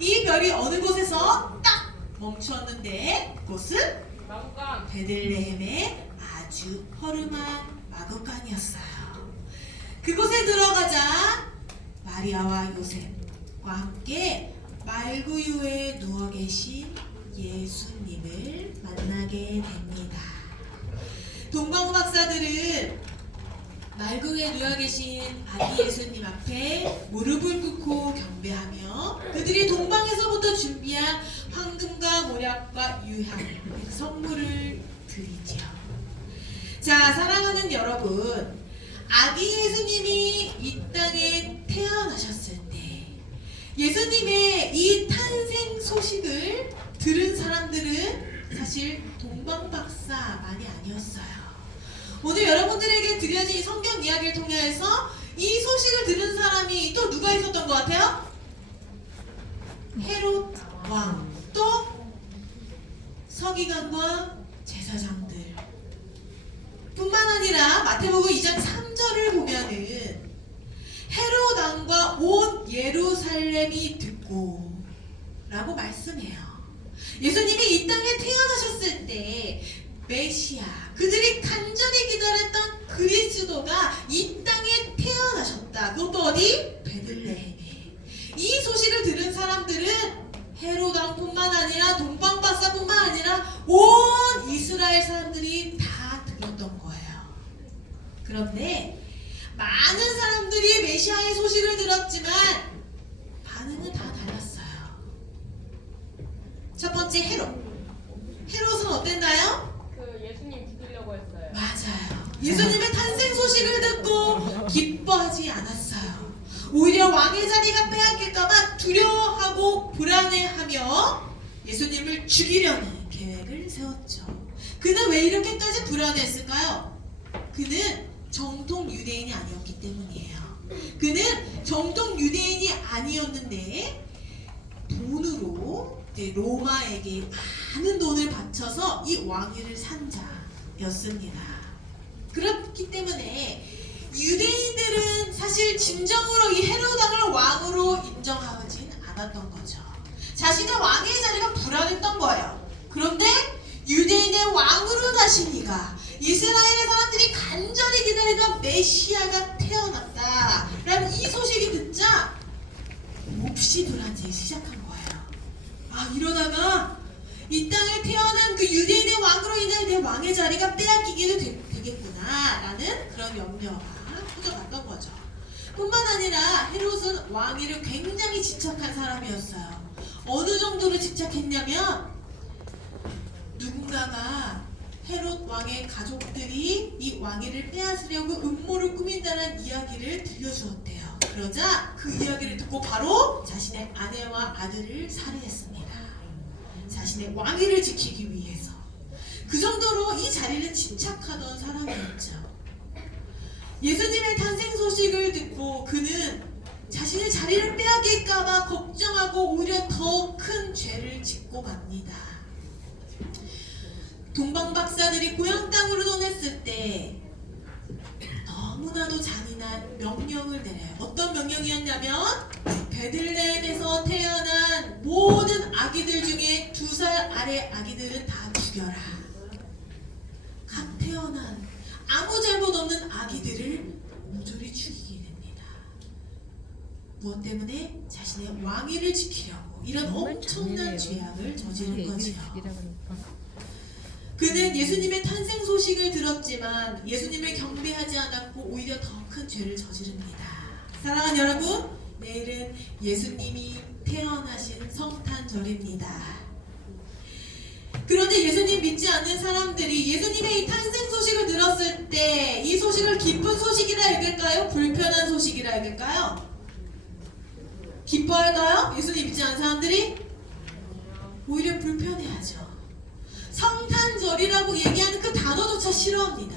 이 별이 어느 곳에서 딱 멈추었는데 그곳은 마구간. 베들레헴의 아주 허름한 마구간이었어요. 그곳에 들어가자 마리아와 요셉과 함께 말구유에 누워 계신 예수님을 만나게 됩니다. 동방우 박사들은 말구유에 누워 계신 아기 예수님 앞에 무릎을 꿇고 경배하며 그들이 동방에서부터 준비한 황금과 모략과 유향, 선물을 드리죠. 자, 사랑하는 여러분, 아기 예수님이 이 땅에 태어나셨을 때 예수님의 이 탄생 소식을 들은 사람들은 사실 동방박사만이 아니었어요. 오늘 여러분들에게 드려진 이 성경 이야기를 통해서 이 소식을 들은 사람이 또 누가 있었던 것 같아요? 헤롯 왕, 또 서기관과 제사장들 뿐만 아니라 마태복음 2장 3절을 보면은 헤롯 왕과 온 예루살렘이 듣고 라고 말씀해요. 예수님이 이 땅에 태어나셨을 때 메시아, 그들이 간절히 기다렸던 그리스도가 이 땅에 태어나셨다. 그것도 어디? 베들레헴에. 이 소식을 들은 사람들은 헤롯 왕뿐만 아니라 동방박사뿐만 아니라 온 이스라엘 사람들이 다 들었던 거예요. 그런데 많은 사람들이 메시아의 소식을 들었지만 반응은 다 달랐어요. 첫 번째 헤롯은 어땠나요? 예수님 죽이려고 했어요. 맞아요. 예수님의 탄생 소식을 듣고 기뻐하지 않았어요. 오히려 왕의 자리가 빼앗길까봐 두려워하고 불안해하며 예수님을 죽이려는 계획을 세웠죠. 그는 왜 이렇게까지 불안했을까요? 그는 정통 유대인이 아니었기 때문이에요. 그는 정통 유대인이 아니었는데 돈으로 로마에게 많은 돈을 바쳐서 이 왕위를 산 자였습니다. 그렇기 때문에 유대인들은 사실 진정으로 이 헤롯 왕을 왕으로 인정하진 않았던 거죠. 자신의 왕의 자리가 불안했던 거예요. 그런데 유대인의 왕으로 다신 이가 이스라엘의 사람들이 간절히 기다리던 메시아가 태어났다 라는 이 소식이 듣자 몹시 불안해지기 시작한 거예요. 아, 이러다가 이 땅에 태어난 그 유대인의 왕으로 인해 내 왕의 자리가 빼앗기게도 되겠구나 라는 그런 염려가 퍼져갔던 거죠. 뿐만 아니라 헤롯은 왕위를 굉장히 집착한 사람이었어요. 어느 정도로 집착했냐면 누군가가 헤롯 왕의 가족들이 이 왕위를 빼앗으려고 음모를 꾸민다는 이야기를 들려주었대요. 그러자 그 이야기를 듣고 바로 자신의 아내와 아들을 살해했습니다. 자신의 왕위를 지키기 위해서. 그 정도로 이 자리를 집착하던 사람이었죠. 예수님의 탄생 소식을 듣고 그는 자신의 자리를 빼앗길까봐 걱정하고 오히려 더 큰 죄를 짓고 맙니다. 동방박사들이 고향 땅으로 떠났을 때 너무나도 잔인한 명령을 내려요. 어떤 명령이었냐면 베들레헴에서 태어난 모든 아기들 중에 2살 아래 아기들은 다 죽여라. 갓 태어난 아무 잘못 없는 아기들을 모조리 죽이게 됩니다. 무엇 때문에? 자신의 왕위를 지키려고 이런 엄청난 죄악을 저지른 거지요. 그는 예수님의 탄생 소식을 들었지만 예수님을 경배하지 않았고 오히려 더 큰 죄를 저지릅니다. 사랑하는 여러분, 내일은 예수님이 태어나신 성탄절입니다. 그런데 예수님 믿지 않는 사람들이 예수님의 이 탄생 소식을 들었을 때 이 소식을 기쁜 소식이라 여길까요? 불편한 소식이라 여길까요? 기뻐할까요? 예수님 믿지 않는 사람들이? 오히려 불편해하죠. 성탄절이라고 얘기하는 그 단어조차 싫어합니다.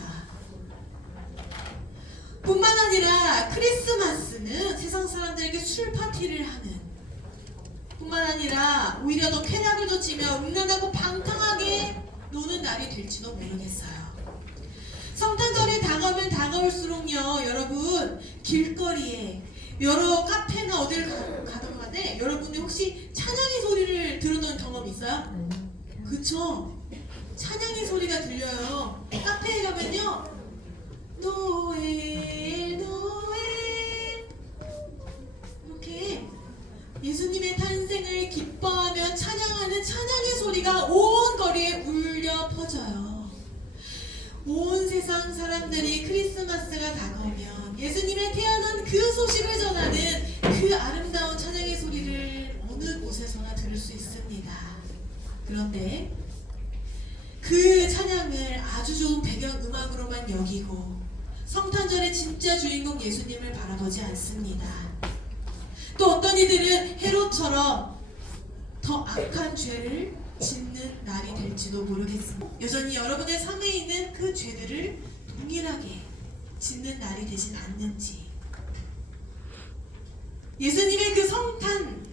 뿐만 아니라 크리스마스는 세상 사람들에게 술 파티를 하는, 뿐만 아니라 오히려 더 쾌락을 돋치며 음란하고 방탕하게 노는 날이 될지도 모르겠어요. 성탄절이 다가오면 다가올수록요, 여러분 길거리에 여러 카페나 어딜 가든 간에 여러분이 혹시 찬양 그쵸? 찬양의 소리가 들려요. 카페에 가면요, 노엘 노엘 이렇게 예수님의 탄생을 기뻐하며 찬양하는 찬양의 소리가 온 거리에 울려 퍼져요. 온 세상 사람들이 크리스마스가 다가오면 예수님의 태어난 그 소식을 전하는 그 아름다운 찬양의 소리를 어느 곳에서나 들을 수 있습니다. 그런데 그 찬양을 아주 좋은 배경음악으로만 여기고 성탄절의 진짜 주인공 예수님을 바라보지 않습니다. 또 어떤 이들은 헤롯처럼 더 악한 죄를 짓는 날이 될지도 모르겠습니다. 여전히 여러분의 삶에 있는 그 죄들을 동일하게 짓는 날이 되진 않는지, 예수님의 그 성탄,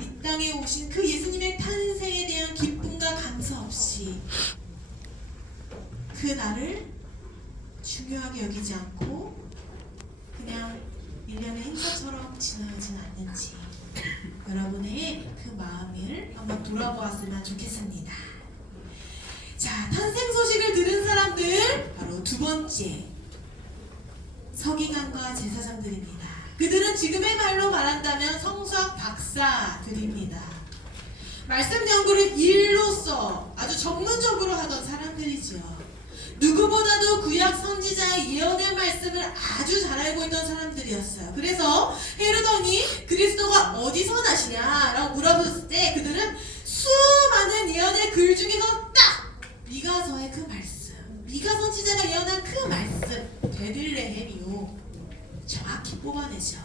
이 땅에 오신 그 예수님의 탄생에 대한 기쁨과 감사 없이 그 날을 중요하게 여기지 않고 그냥 일련의 행사처럼 지나가진 않는지, 여러분의 그 마음을 한번 돌아보았으면 좋겠습니다. 자, 탄생 소식을 들은 사람들, 바로 두 번째 서기관과 제사장들입니다. 그들은 지금의 말로 말한다면 성수학 박사들입니다. 말씀 연구를 일로서 아주 전문적으로 하던 사람들이죠. 누구보다도 구약 선지자의 예언의 말씀을 아주 잘 알고 있던 사람들이었어요. 그래서 헤로덩이 그리스도가 어디서 나시냐라고 물어봤을 때 그들은 수많은 예언의 글 중에서 딱 미가서의 그 말씀, 미가 선지자가 예언한 그 말씀, 베들레헴이요, 정확히 뽑아내죠.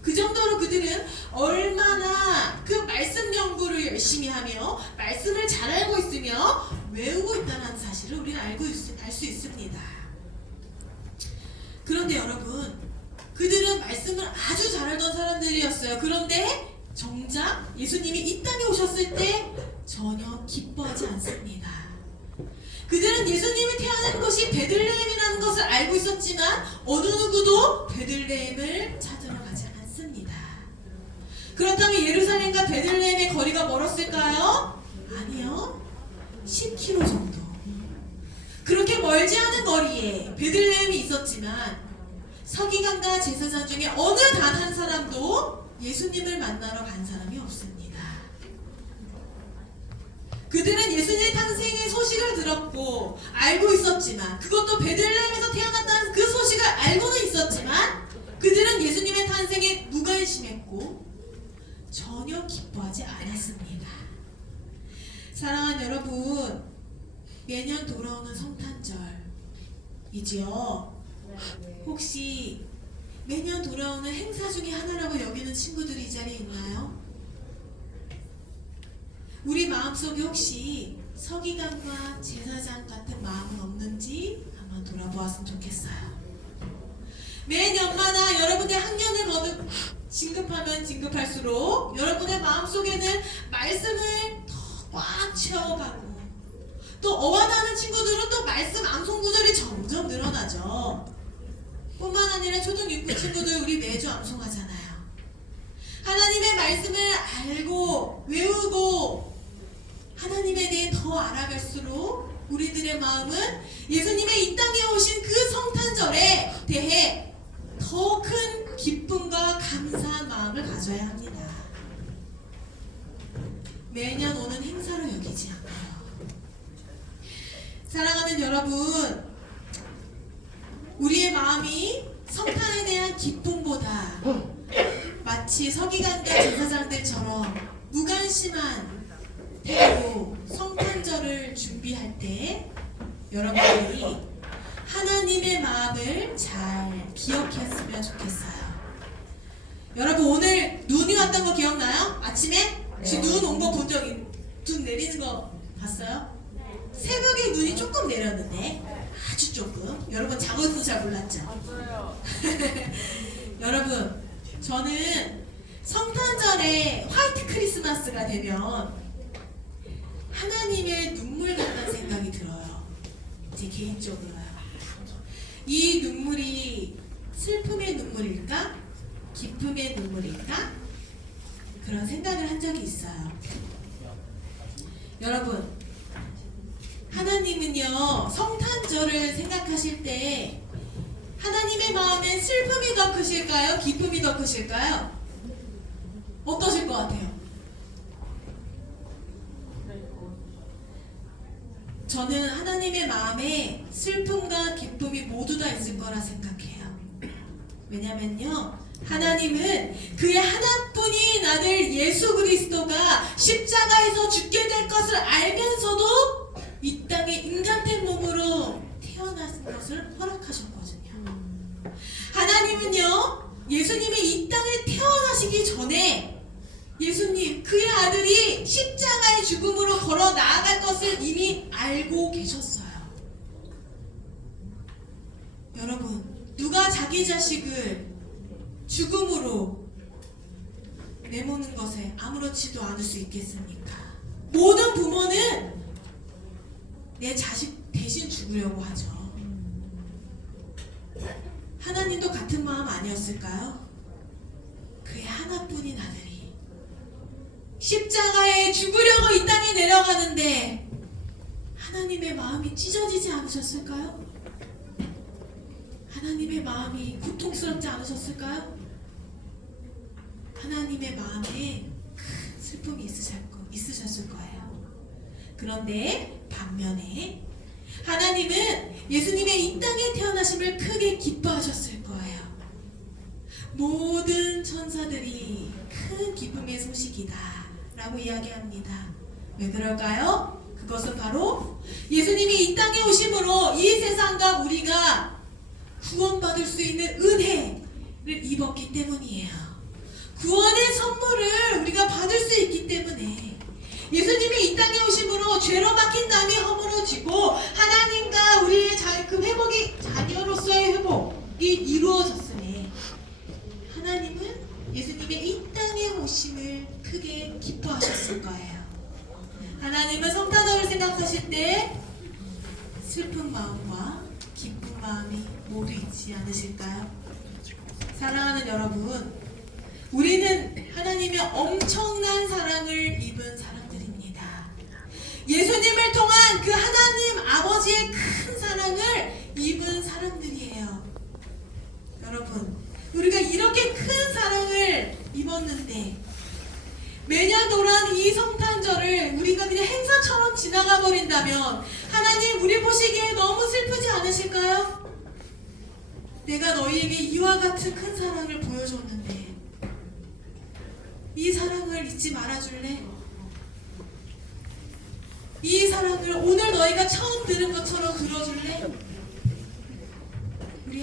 그 정도로 그들은 얼마나 그 말씀 연구를 열심히 하며 말씀을 잘 알고 있으며 외우고 있다는 사실을 우리는 알 수 있습니다. 그런데 여러분, 그들은 말씀을 아주 잘 알던 사람들이었어요. 그런데 정작 예수님이 이 땅에 오셨을 때 전혀 기뻐하지 않습니다. 그들은 예수님이 태어난 곳이 베들레헴이라는 것을 알고 있었지만 어느 누구도 베들레헴을 찾으러 가지 않습니다. 그렇다면 예루살렘과 베들레헴의 거리가 멀었을까요? 아니요. 10km 정도. 그렇게 멀지 않은 거리에 베들레헴이 있었지만 서기관과 제사장 중에 어느 단 한 사람도 예수님을 만나러 간 사람이 없습니다. 그들은 예수님의 탄생의 소식을 들었고 알고 있었지만, 그것도 베들레헴에서 태어났다는 그 소식을 알고는 있었지만 그들은 예수님의 탄생에 무관심했고 전혀 기뻐하지 않았습니다. 사랑하는 여러분, 매년 돌아오는 성탄절이지요. 혹시 매년 돌아오는 행사 중에 하나라고 여기는 친구들이 이 자리에 있나요? 우리 마음속에 혹시 서기관과 제사장 같은 마음은 없는지 한번 돌아보았으면 좋겠어요. 매년마다 여러분의 학년을 거듭 진급하면 진급할수록 여러분의 마음속에는 말씀을 더 꽉 채워가고, 또 어와나는 친구들은 또 말씀 암송 구절이 점점 늘어나죠. 뿐만 아니라 초등 6부 친구들 우리 매주 암송하잖아요. 하나님의 말씀을 알고 외우고 하나님에 대해 더 알아갈수록 우리들의 마음은 예수님의 이 땅에 오신 그 성탄절에 대해 더 큰 기쁨과 감사한 마음을 가져야 합니다. 매년 오는 행사로 여기지 않아요. 사랑하는 여러분, 우리의 마음이 성탄에 대한 기쁨보다 마치 서기관과 제사장들처럼 무관심한 태도로 성탄절을 준비할 때 여러분들이 하나님의 마음을 잘 기억했으면 좋겠어요. 여러분, 오늘 눈이 왔던 거 기억나요? 아침에 지금 눈 온 거 본 적, 눈 내리는 거 봤어요? 새벽에 눈이 조금 내렸는데, 아주 조금. 여러분 자고 있어서 잘 몰랐죠? 맞아요. 여러분, 저는 성탄절에 화이트 크리스마스가 되면 하나님의 눈물 같다는 생각이 들어요. 제 개인적으로요. 이 눈물이 슬픔의 눈물일까? 기쁨의 눈물일까? 그런 생각을 한 적이 있어요. 여러분, 하나님은요, 성탄절을 생각하실 때 하나님의 마음엔 슬픔이 더 크실까요? 기쁨이 더 크실까요? 어떠실 것 같아요? 저는 하나님의 마음에 슬픔과 기쁨이 모두 다 있을 거라 생각해요. 왜냐면요, 하나님은 그의 하나뿐인 아들 예수 그리스도가 십자가에서 죽게 될 것을 알면서도 이 땅에 인간된 몸으로 태어나신 것을 허락하셨거든요. 하나님은요, 예수님이 이 땅에 태어나시기 전에 예수님, 그의 아들이 십자가의 죽음으로 걸어 나아갈 것을 이미 알고 계셨어요. 여러분, 누가 자기 자식을 죽음으로 내모는 것에 아무렇지도 않을 수 있겠습니까? 모든 부모는 내 자식 대신 죽으려고 하죠. 하나님도 같은 마음 아니었을까요? 그의 하나뿐인 아들이 십자가에 죽으려고 이 땅에 내려가는데 하나님의 마음이 찢어지지 않으셨을까요? 하나님의 마음이 고통스럽지 않으셨을까요? 하나님의 마음에 큰 슬픔이 있으셨을 거예요. 그런데 반면에 하나님은 예수님의 이 땅에 태어나심을 크게 기뻐하셨을 거예요. 모든 천사들이 큰 기쁨의 소식이다 라고 이야기합니다. 왜 그럴까요? 그것은 바로 예수님이 이 땅에 오심으로 이 세상과 우리가 구원받을 수 있는 은혜를 입었기 때문이에요. 구원의 선물을 우리가 받을 수 있기 때문에 예수님이 이 땅에 오심으로 죄로 막힌 남이 허물어지고 하나님과 우리의 그 회복이 자녀로서의 회복이 이루어졌으니 하나님은 예수님의 이 땅에 오심을 크게 기뻐하셨을 거예요. 하나님은 성탄절을 생각하실 때 슬픈 마음과 기쁜 마음이 모두 있지 않으실까요? 사랑하는 여러분, 우리는 하나님의 엄청난 사랑을 입은 사람들입니다. 예수님을 통한 그 하나님 아버지의 큰 사랑을 입은 사람들이에요. 여러분, 우리가 이렇게 큰 사랑을 입었는데 매년 돌아오는 이 성탄절을 우리가 그냥 행사처럼 지나가 버린다면 하나님, 우리 보시기에 너무 슬프지 않으실까요? 내가 너희에게 이와 같은 큰 사랑을 보여줬는데 이 사랑을 잊지 말아줄래? 이 사랑을 오늘 너희가 처음 들은 것처럼 들어줄래? 우리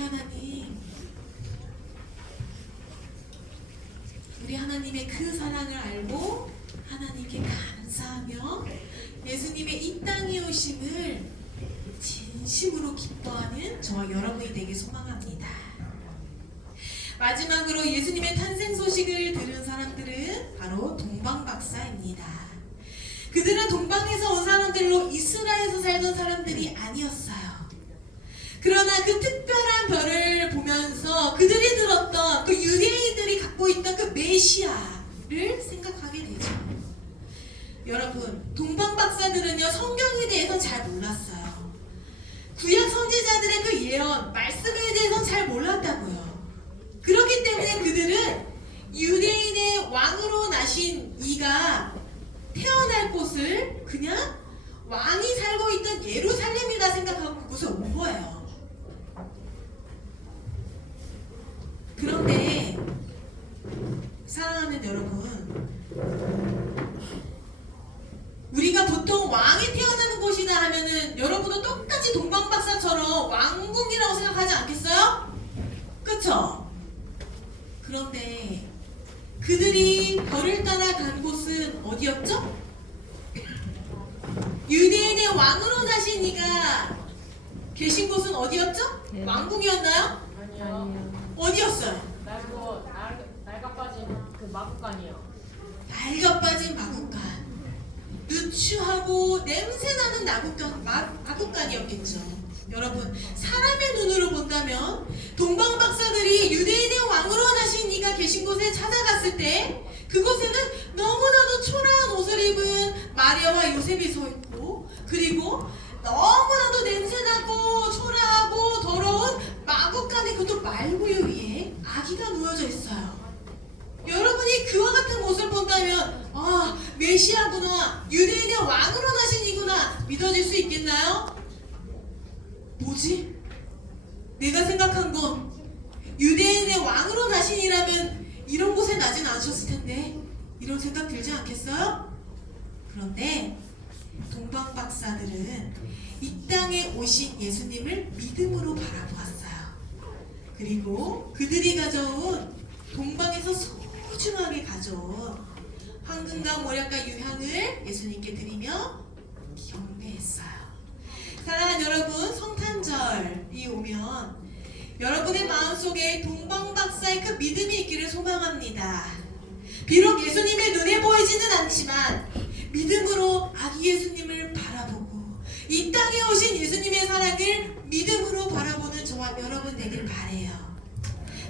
하나님의 그 사랑을 알고 하나님께 감사하며 예수님의 이 땅에 오심을 진심으로 기뻐하는 저와 여러분이 되길 소망합니다. 마지막으로 예수님의 탄생 소식을 들은 사람들은 바로 동방박사입니다. 그들은 동방에서 온 사람들로 이스라엘에서 살던 사람들이 아니었어요. 그러나 그 특별한 별을 보면서 그들이 들었던 그 유대인들이 갖고 있던 그 메시아를 생각하게 되죠. 여러분, 동방박사들은요, 성경에 대해서 잘 몰랐어요. 구약 선지자들의 그 예언, 말씀에 대해서 잘 몰랐다고요. 그렇기 때문에 그들은 유대인의 왕으로 나신 이가 태어날 곳을 그냥 왕이 살고 있던 예루살렘이다 생각하고 그곳에 온 거예요. 그런데 사랑하는 여러분, 우리가 보통 왕이 태어나는 곳이다 하면은 여러분도 똑같이 동방박사처럼 왕궁이라고 생각하지 않겠어요? 그쵸? 그런데 그들이 별을 따라 간 곳은 어디였죠? 유대인의 왕으로 나신 이가 계신 곳은 어디였죠? 네. 왕궁이었나요? 아니요. 어디였어요? 날가 빠진 그 마구간이요. 낡아 빠진 마구간, 누추하고 냄새나는 마구간이었겠죠. 여러분, 사람의 눈으로 본다면 동방박사들이 유대인의 왕으로 나신 이가 계신 곳에 찾아갔을 때 그곳에는 너무나도 초라한 옷을 입은 마리아와 요셉이 서 있고, 그리고 너무나도 냄새나고 초라하고 더러운 마구간에 그것도 말구유 위에 아기가 누워져 있어요. 여러분이 그와 같은 모습을 본다면 메시아구나, 유대인의 왕으로 나신 이구나 믿어질 수 있겠나요? 뭐지? 내가 생각한 건 유대인의 왕으로 나신이라면 이런 곳에 나진 않으셨을 텐데 이런 생각 들지 않겠어요? 그런데 동방 박사들은 이 땅에 오신 예수님을 믿음으로 바라보았어요. 그리고 그들이 가져온 동방에서 소중하게 가져온 황금과 모략과 유향을 예수님께 드리며 경배했어요. 사랑하는 여러분, 성탄절이 오면 여러분의 마음속에 동방박사의 그 믿음이 있기를 소망합니다. 비록 예수님의 눈에 보이지는 않지만 믿음으로 아기 예수님을 바라보고 이 땅에 오신 예수님의 사랑을 믿음으로 바라보는 저와 여러분 되길 바래요.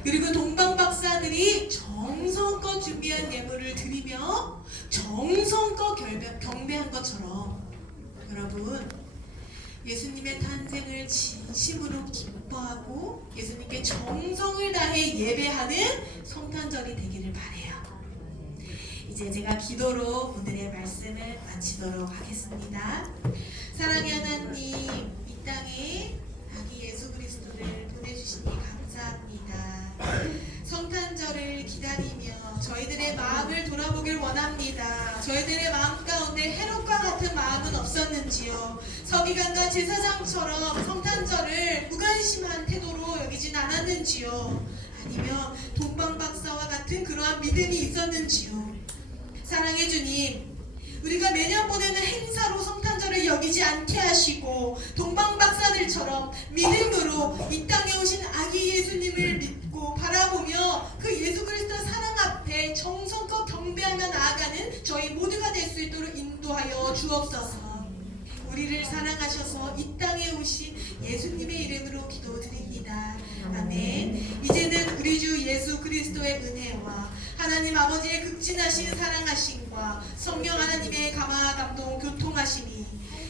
그리고 동방박사들이 정성껏 준비한 예물을 드리며 정성껏 경배한 것처럼 여러분 예수님의 탄생을 진심으로 기뻐하고 예수님께 정성을 다해 예배하는 성탄절이 되기를 바래요. 이제 제가 기도로 오늘의 말씀을 마치도록 하겠습니다. 사랑의 하나님, 이 땅에 아기 예수 그리스도를 보내주시니 감사합니다. 성탄절을 기다리며 저희들의 마음을 돌아보길 원합니다. 저희들의 마음 가운데 헤롯과 같은 마음은 없었는지요? 서기관과 제사장처럼 성탄절을 무관심한 태도로 여기진 않았는지요? 아니면 동방박사와 같은 그러한 믿음이 있었는지요? 사랑의 주님, 우리가 매년 보내는 행사로 성탄절을 여기지 않게 하시고 동방박사들처럼 믿음으로 이 땅에 오신 아기 예수님을 믿고 바라보며 그 예수 그리스도의 사랑 앞에 정성껏 경배하며 나아가는 저희 모두가 될 수 있도록 인도하여 주옵소서. 우리를 사랑하셔서 이 땅에 오신 예수님의 이름으로 기도드립니다. 아멘. 이제는 우리 주 예수 그리스도의 은혜와 하나님 아버지의 극진하신 사랑하심과 성령 하나님의 감화 감동 교통하심이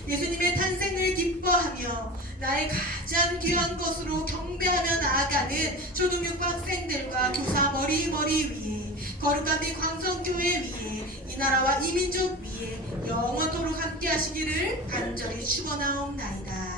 예수님의 탄생을 기뻐하며 나의 가장 귀한 것으로 경배하며 나아가는 초등교과 학생들과 교사 머리 위에 거룩한 이 광성교회 위에 이 나라와 이 민족 위에 영원토록 함께 하시기를 간절히 축원하옵나이다.